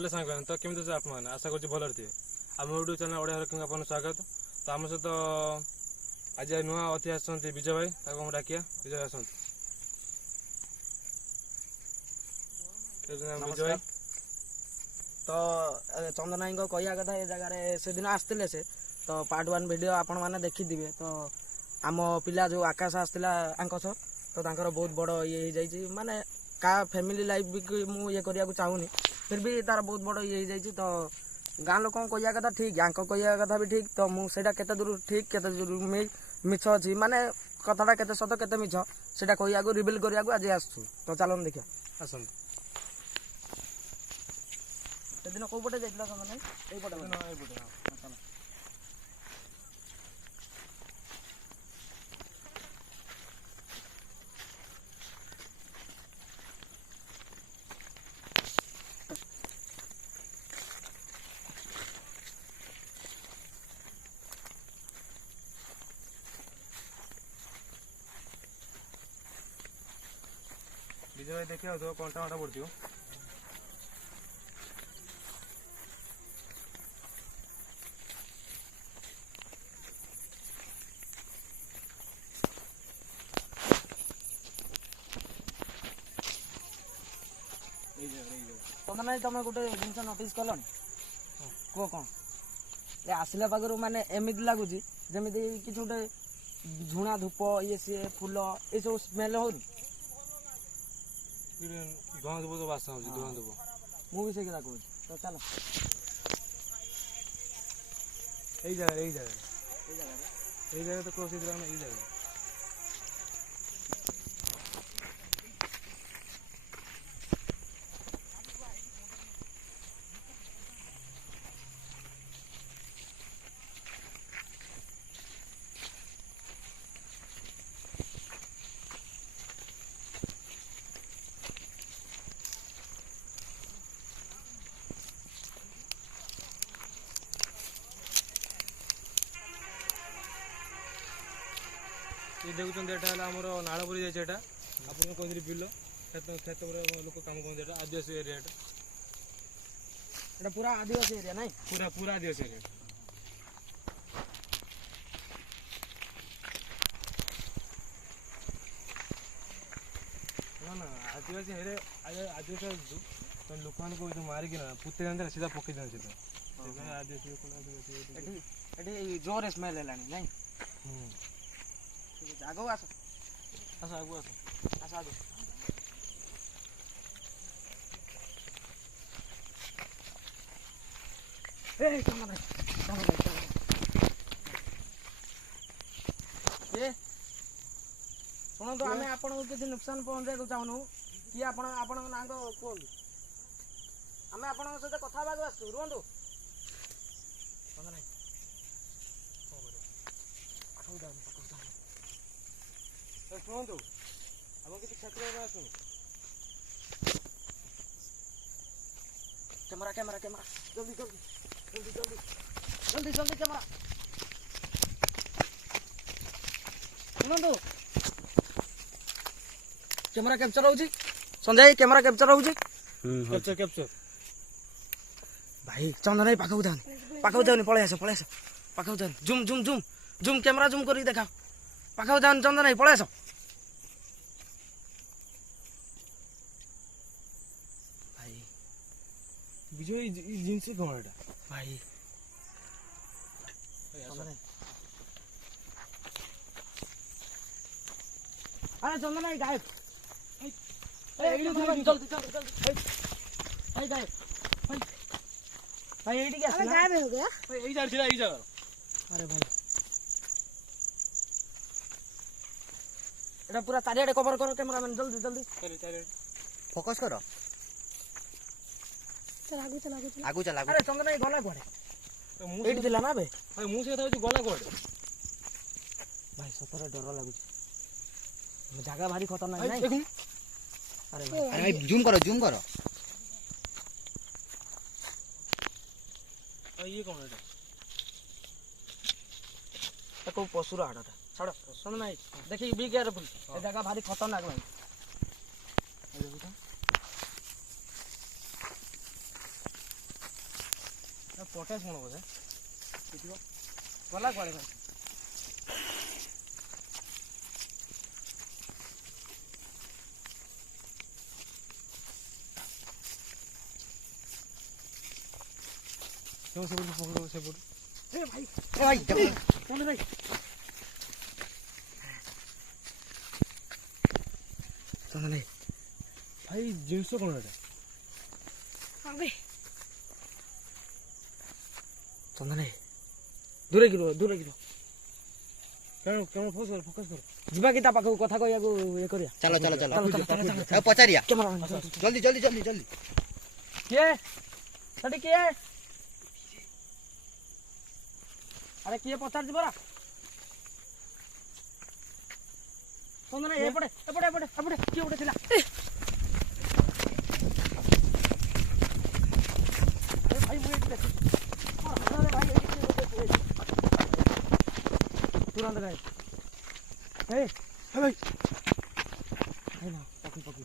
Hello सांग तो केमी अच्छे आप आशा कर भल थे आम यूट्यूब चैनल ओडिया हर आपन स्वागत। तो आम सहित आज नुआ अतिथि आसते विजय भाई डाकिया विजय आस विजय भाई। तो चंदन भाई कहया कथा ये जगार से दिन आसते से तो पार्ट 1 वीडियो आपण मैंने देखी तो आम पिला जो आकाश आसला तो बहुत बड़ ये माने का फैमिली लाइफ भी मुझे ये करने चाहूनी फिर भी तार बहुत बड़ ये तो गाँ लोक कहया कथा ठीक कहया कथा भी ठीक तो मुझे केते दूर ठीक केते दूर मिछ अच्छी माने कथाटा केते सत केते मिछ से कहया रिविल करने आज आसु तो चलो देखिए आसत दिन कौ पटे जाइए विजय भाई देखिए तो कंटा कंटा पड़ती तुम तुम गोटे जिन नोटिस कल कह कौन ये आसला पाखर माने एमती लगुच जमी कि गोटे झुणा धूप ये सी फूल ये सब स्मेल हो धुआं धुप तो बासा हो धुआं धुप मुझे से कहूँ तो चलो यही जगह तो कोशिश यही जगह ये देखुं एटा आमर नाड़ पड़ी जाए आपको कहते बिल खेत खेत लोक कम कहते आदिवासी एरिया एटा पूरा आदिवासी एरिया नहीं पूरा पूरा आदिवासी एरिया ना ना आदिवासी एरिया आदिवासी लोक मान मारिक पुते जाते सीधा पकई दिखाते सीधा आदिवासी जोर स्मेल है नहीं आगो आस आस आगो आस आस आगो ए चलो ये सुनो तो आमे आपन को किसी नुकसान पहुंचे को चाहनु कि आपन आपन ना तो कोन आमे आपन सहित कथा बाग आसु रुंदु कोन नहीं आठो जान पकड़ जान शुणु आप किसी क्षेत्र आसु कैमरा कैमरा कैमरा जल्दी जल्दी जल्दी जल्दी जल्दी जल्दी कैमरा शुणु कैमरा कैप्चर हो संजय कैमरा कैप्चर हो कैप्चर कैप्चर भाई चंदन भाई पाखु जाओ पलि आस पाखु जाओ zoom zoom zoom zoom camera zoom कर देखा पाखु जाओ चंदन भाई पलि आस भाई विजय जिनसी कौन एटा भाई अरे चंदन भाई गायब जल्दी जल्दी जल्दी भाई गायब भाई एडी क्या गायब हो गया भाई यही जगह अरे भाई एटा पूरा चारियाडे कवर करो कैमरामैन जल्दी जल्दी फोकस करो चल आगु चल अरे चंदन भाई गला कोडे एडी दिला ना बे भाई मु से कथा गला कोड भाई सतरे डर लागुच जगह भारी खतरनाक नहीं अरे भाई जूम करो ये कौन है को पशुर हाड़टा छाड़ सुन भाई देखिए बी केयरफुल ए जगह भारी खतरनाक भाई ପଟାସ କ'ଣ ବୋଧେ ଗଲା କୁଆଡ଼େ ଭାଇ? ସେପଟୁ ଏ ଭାଇ ଏ ଭାଇ ଦେଖ। ଚନ୍ଦନ ଭାଇ ଚନ୍ଦନ ଭାଇ ଭାଇ ଜିନିଷ କ'ଣ ଏଇଟା? ଚନ୍ଦନ ଭାଇ ଦୂରେଇକି ରୁହ ଦୂରେଇକି ରୁହ। କେମନ ଫୋକସ୍ କର। ଯିବା କି ତା ପାଖକୁ କଥା କହିବାକୁ ଇଏ କରିବା? ଚାଲ ଚାଲ ଚାଲ ଚାଲ, ଚାଲ, ଚାଲ, ଚାଲ। ଏ ପଚାରିଆ କ୍ୟାମେରା ଜଲ୍ଦି ଜଲ୍ଦି ଜଲ୍ଦି ଜଲ୍ଦି। କିଏ ସେଠି କିଏ? ଆରେ କିଏ ପଚାରୁଛି ପରା? ଚନ୍ଦନ ଭାଇ ଏପଟେ ଏପଟେ ଏପଟେ ଏପଟେ କିଏ ଗୋଟେ ଥିଲା? ଆରେ ଭାଇ ମୁଁ ଏଠି ଦେଖୁଛି। ଆରେ ଭାଇ ଏଠି କିଏ ଗୋଟେ ଥିଲା? ତୁରନ୍ତ ଭାଇ ଭାଇ ଭାଇ ଭାଇ ନା ପକ୍ଷୀ ପକ୍ଷୀ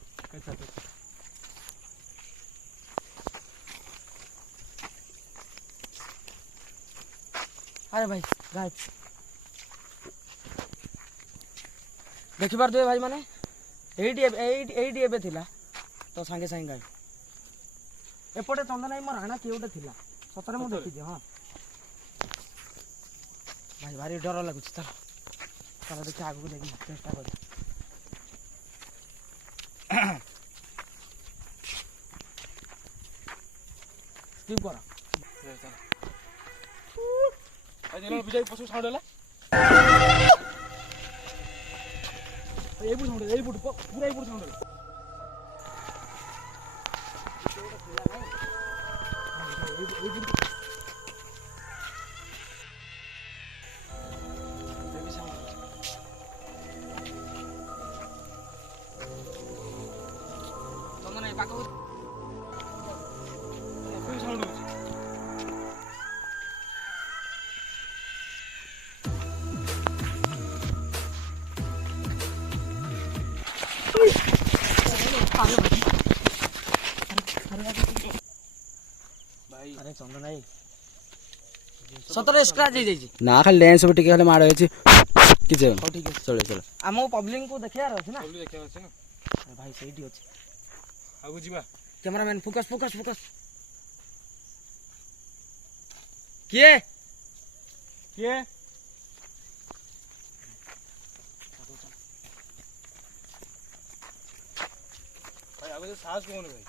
ଆରେ ଭାଇ ଗାୟବ ଦେଖିପାରୁଥିବେ ଭାଇ ମାନେ ଏଇଠି ଏବେ ଥିଲା ତ ସାଙ୍ଗେ ସାଙ୍ଗେ ଗାୟବ। ଏପଟେ ଚନ୍ଦନ ଭାଇ ମୋ ରାଣା କିଏ ଗୋଟେ ଥିଲା ସତରେ ମୁଁ ଦେଖିଛି। ହଁ ଭାଇ ଭାରି ଡର ଲାଗୁଛି। ଚାଲ ଚାଲ ଦେଖିବା ଆଗକୁ ଯାଇକି ଚେଷ୍ଟା କରିବା। ସ୍କିପ୍ କର। ବିଜୟ ପଶୁ ସାଉଣ୍ଡ ହେଲା ଏଇପଟୁ ସାଉଣ୍ଡ ଏଇପଟୁ ପୁରା ଏଇପଟୁ ସାଉଣ୍ଡ ହେଲା। ଚନ୍ଦନ ଭାଇ ପାଖକୁ ସାଉଣ୍ଡ ହଉଛି। ଆରେ ଚନ୍ଦନ ଭାଇ ସତରେ ସ୍କ୍ରାଚ୍ ହେଇଯାଇଛି। ନା ଖାଲି ଡ୍ୟାନ୍ସ ବି ଟିକେ ଖାଲି ମାଡ଼ ହେଇଛି କିଛି ହଉ ଠିକ୍ ଅଛି। ଚଳେ ଚଳେ। ଆମକୁ ପବ୍ଲିକଙ୍କୁ ଦେଖିବାର ଅଛି ନା। ଜଲ୍ଦି ଦେଖିବାର ଅଛି ନା। ଆରେ ଭାଇ ସେଇଠି ଅଛି। ଆଗକୁ ଯିବା। Cameraman focus focus focus. କିଏ କିଏ? ଭାଇ ଆଗକୁ ସାହସ କହୁନି ଭାଇ।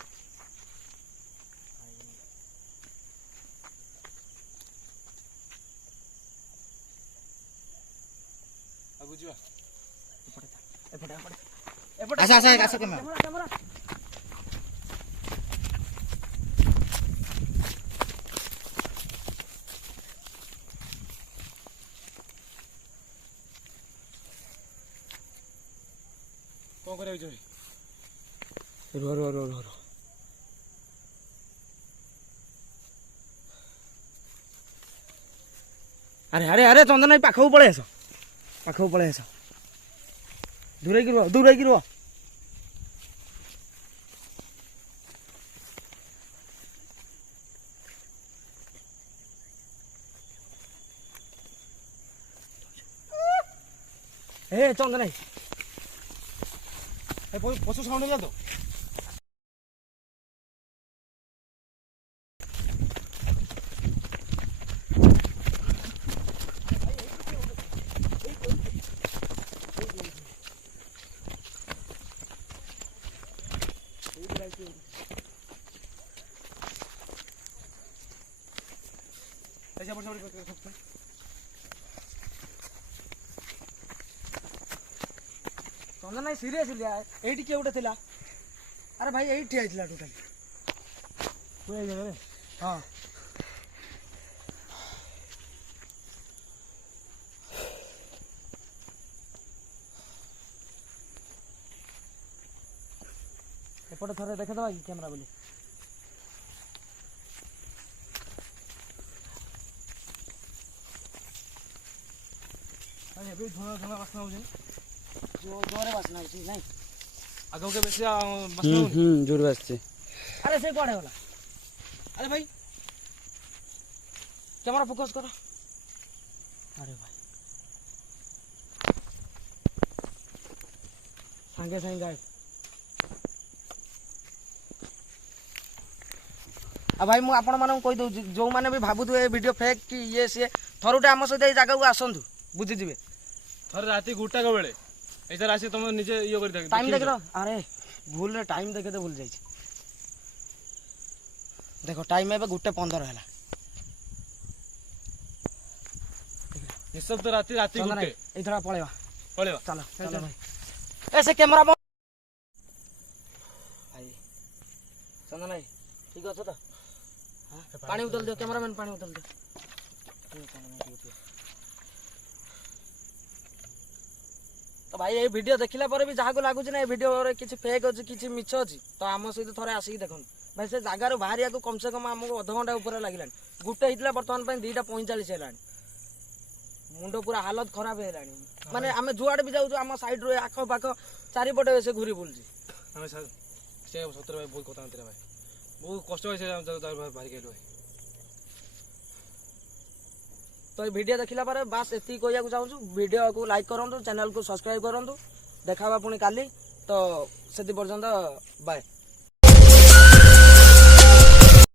ଆଗକୁ ଯିବା। ଏପଟେ ଏପଟେ ଏପଟେ ଆସ, ଆସ, ଆସ, କ୍ୟାମେରା। କ୍ୟାମେରା କ'ଣ କରିବାକୁ ଯିବି? ରୁହ ରୁହ ରୁହ ରୁହ। ଆରେ ଆରେ ଆରେ ଚନ୍ଦନ ଭାଇ ପାଖକୁ ପଳେଇ ଆସ। ପାଖକୁ ପଳେଇ ଆସ। ଦୂରେଇକି ରୁହ ଦୂରେଇକି ରୁହ। ଏ ଚନ୍ଦନ ଭାଇ ପଶୁ ସାଉଣ୍ଡ ହେଲା ତ। ଚନ୍ଦନ ଭାଇ ସିରିୟସଲି ଏଇଠି କିଏ ଗୋଟେ ଥିଲା। ଆରେ ଭାଇ ଏଇଠି ଠିଆ ହେଇଥିଲା ଟୋଟାଲି। ହଁ ଏପଟେ ଥରେ ଦେଖିଦେବା କି କ୍ୟାମେରା ବୋଲି। ଏବେ ଧୂଆଁ ଧୂଆଁ ବାସ୍ନା ହଉଛି। ଜୋରେ ବାସ୍ନା ହଉଛି ନାଇଁ। ଆଗକୁ କେବେ ବେଶୀ ବାସ୍ନା ହଉନି। ଜୋର ଆସିଛି। ଆରେ ସେ କୁଆଡେ ଗଲା? ଆରେ ଭାଇ कैमरा फोकस करो। अरे भाई सागे सागे गायब। भाई मुझे आपण मानक कही दूसरी जो मैंने भी भावुए ये वीडियो फेक कि ये सी थरुटे आम सहित जगह को आसतु बुझीजे। थरे राति 1टा बेले एथर आसी तुम निजे इयो कर देख टाइम देख लो। अरे भूल रे टाइम देखे तो भूल जाइए। देखो टाइम एबे 1:15 है। निश्चय तो राति राति 1 इधर पळेवा पळेवा चलो चलो भाई ऐसे कैमरा भाई चंदन भाई ठीक अच्छे तो पानी उतल दियो कैमरामैन पानी उतल दियो। तो भाई ये वीडियो देखला पर भी जहाँ को लगुच ना वीडियो किसी फेक अच्छी किसी मिछ अच्छी तो आम सहित थोड़े आसिक देखो भाई से जगार बाहर कम से कम आमको अध घंटा ऊपर लगे गोटे होता बर्तमान 2:45 है मुंड पूरा हालत खराब है माने आम जुआड़े भी जाऊँ आम साइड रो आख पाख चारिपटे से घूरी बुलूँ हमें सर से सतर भाई बहुत कथा भाई बहुत कष्ट से बाहर गलु भाई। तो ये वीडियो देखला पर बास एति कहया चाहूँ वीडियो को लाइक करूँ चैनल को सब्सक्राइब करूँ देखा पुणी काली तो से पर्यंत बाय।